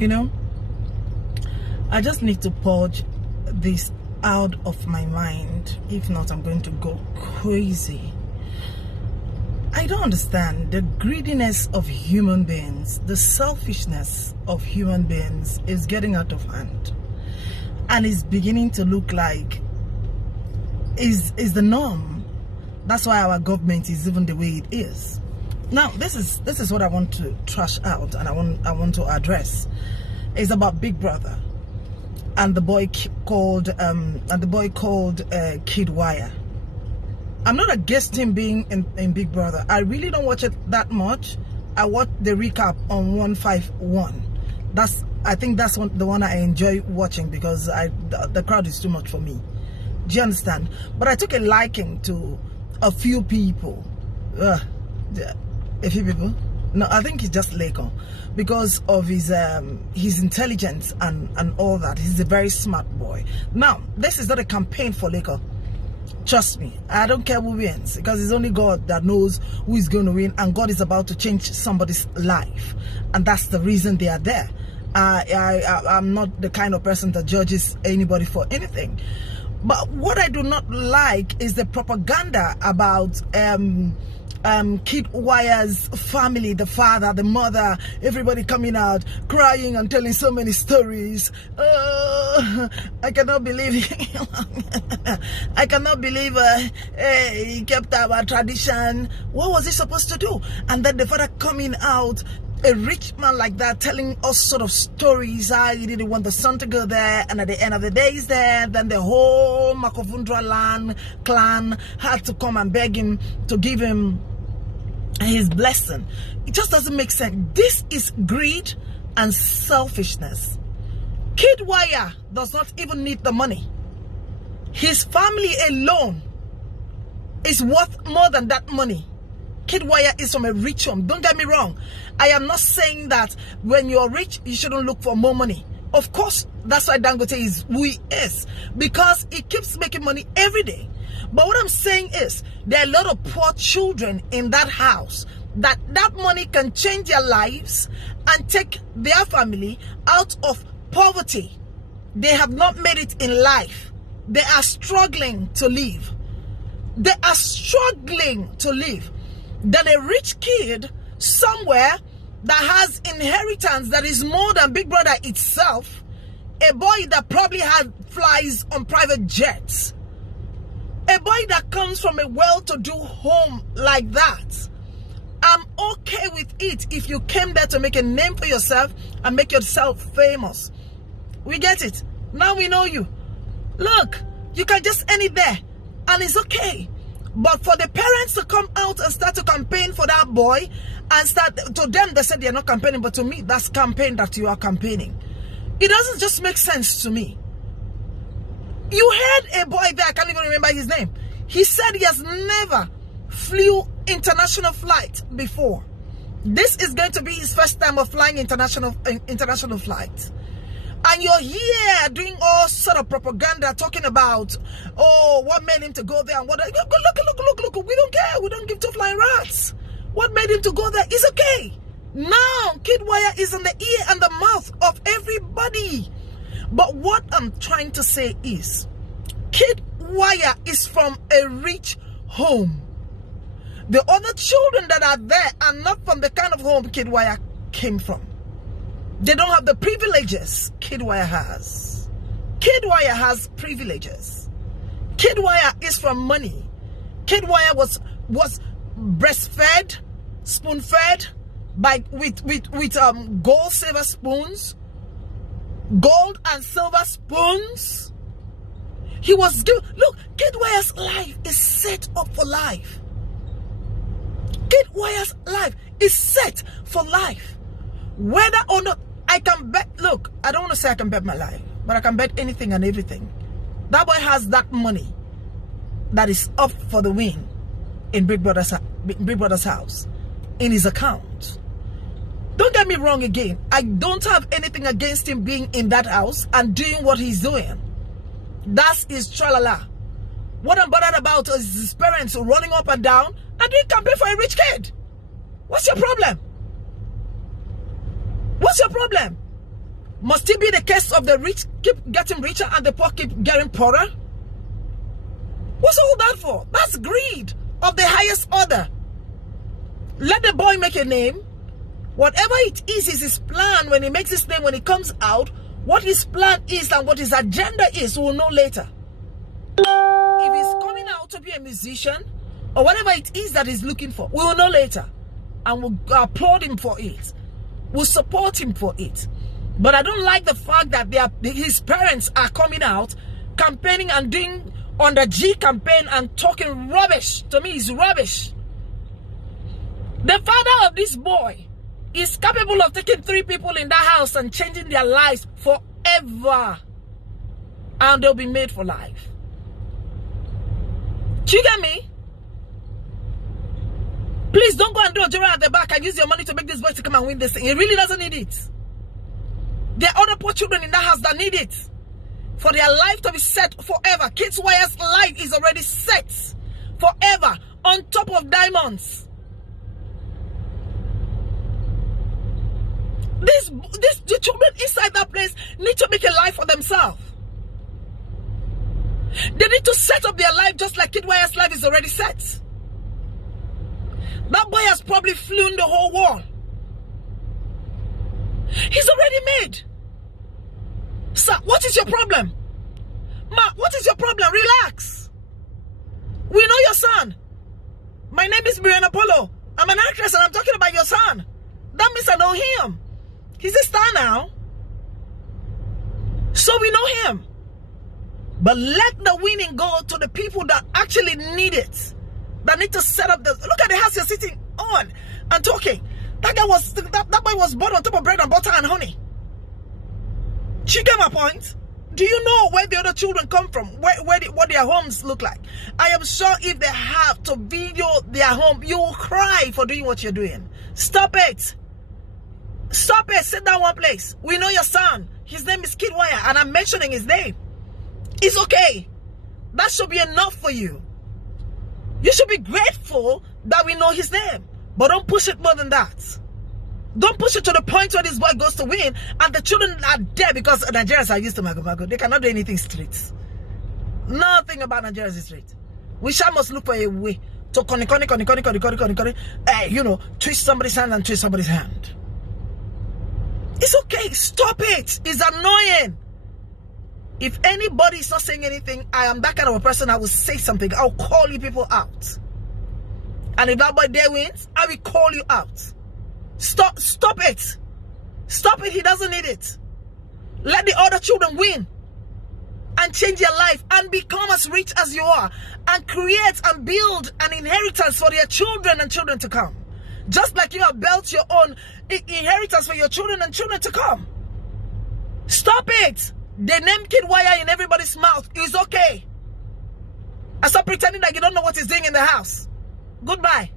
You know, I just need to purge this out of my mind. If not, I'm going to go crazy. I don't understand the greediness of human beings. The selfishness of human beings is getting out of hand, and is beginning to look like is the norm. That's why our government is even the way it is. Now, this is what I want to trash out, and I want to address. It's about Big Brother and the boy called Kid Waya. I'm not against him being in Big Brother. I really don't watch it that much. I watch the recap on 151. I think that's the one I enjoy watching, because the crowd is too much for me. Do you understand? But I took a liking to a few people. A few people. No, I think he's just Leko, because of his intelligence and all that. He's a very smart boy. Now, this is not a campaign for Leko. Trust me, I don't care who wins, because it's only God that knows who is going to win, and God is about to change somebody's life, and that's the reason they are there. I'm not the kind of person that judges anybody for anything. But what I do not like is the propaganda about Kid Waya's family, the father, the mother, everybody coming out crying and telling so many stories. I cannot believe I cannot believe he kept our tradition. What was he supposed to do? And then the father coming out, a rich man like that, telling us sort of stories how he didn't want the son to go there, and at the end of the day he's there. Then the whole Makovundra clan had to come and beg him to give him his blessing. It just doesn't make sense. This is greed and selfishness. Kid Waya does not even need the money. His family alone is worth more than that money. Kid Waya is from a rich home. Don't get me wrong. I am not saying that when you're rich, you shouldn't look for more money. Of course, that's why Dangote is who he is, because he keeps making money every day. But what I'm saying is, there are a lot of poor children in that house that money can change their lives and take their family out of poverty. They have not made it in life. They are struggling to live. They are struggling to live. Than a rich kid somewhere that has inheritance that is more than Big Brother itself, a boy that probably flies on private jets, a boy that comes from a well-to-do home like that. I'm okay with it if you came there to make a name for yourself and make yourself famous. We get it. Now we know you. Look, you can just end it there, and it's okay. But for the parents to come out and start to campaign for that boy, and to them they said they're not campaigning, but to me that's campaign that you are campaigning. It doesn't just make sense to me. You heard a boy there, I can't even remember his name. He said he has never flew international flight before. This is going to be his first time of flying international flight. And you're here doing all sort of propaganda, talking about, oh, what made him to go there and what. Look, we don't care. We don't give two flying rats. What made him to go there is okay. Now, Kid Waya is in the ear and the mouth of everybody. But what I'm trying to say is, Kid Waya is from a rich home. The other children that are there are not from the kind of home Kid Waya came from. They don't have the privileges Kid Waya has. Kid Waya has privileges. Kid Waya is from money. Kid Waya was breastfed, spoon-fed with gold, silver spoons, gold and silver spoons. He was given. Look, Kid Waya's life is set up for life. Kid Waya's life is set for life. Whether or not I can bet, look, I don't want to say I can bet my life, but I can bet anything and everything. That boy has that money that is up for the win in Big Brother's house, in his account. Don't get me wrong again. I don't have anything against him being in that house and doing what he's doing. That's his tralala. What I'm bothered about is his parents running up and down and doing campaign for a rich kid. What's your problem? What's your problem? Must it be the case of the rich keep getting richer and the poor keep getting poorer? What's all that for? That's greed of the highest order. Let the boy make a name. Whatever it is his plan when he makes his name, when he comes out, what his plan is and what his agenda is, we'll know later. If he's coming out to be a musician or whatever it is that he's looking for, we will know later. And we'll applaud him for it. We'll support him for it. But I don't like the fact that his parents are coming out, campaigning and doing on the G campaign and talking rubbish. To me, it's rubbish. The father of this boy is capable of taking 3 people in that house and changing their lives forever. And they'll be made for life. Do you get me? Please don't go and do a job at the back and use your money to make this boy to come and win this thing. He really doesn't need it. There are other poor children in that house that need it. For their life to be set forever. Kids Waya's life is already set forever on top of diamonds. The children inside that place need to make a life for themselves. They need to set up their life just like Kid Waya's life is already set. That boy has probably flown the whole world. He's already made. Sir, what is your problem? Ma, what is your problem? Relax. We know your son. My name is Brianna Polo. I'm an actress and I'm talking about your son. That means I know him. He's a star now. So we know him. But let the winning go to the people that actually need it. That need to set up the... Look at the house you're sitting on and talking. That boy was born on top of bread and butter and honey. Do you get my point? Do you know where the other children come from? What their homes look like? I am sure if they have to video their home, you will cry for doing what you're doing. Stop it. Stop it. Sit down one place. We know your son. His name is Kid Waya, and I'm mentioning his name. It's okay. That should be enough for you. You should be grateful that we know his name. But don't push it more than that. Don't push it to the point where this boy goes to win and the children are dead because Nigerians are used to mago. They cannot do anything straight. Nothing about Nigerians is straight. We shall must look for a way to twist somebody's hand and twist somebody's hand. It's okay. Stop it. It's annoying. If anybody is not saying anything, I am that kind of a person. I will say something. I'll call you people out. And if that boy there wins, I will call you out. Stop it. Stop it. He doesn't need it. Let the other children win and change their life and become as rich as you are and create and build an inheritance for their children and children to come. Just like you have built your own inheritance for your children and children to come. Stop it. The name Kid Waya in everybody's mouth is okay. And stop pretending that you don't know what he's doing in the house. Goodbye.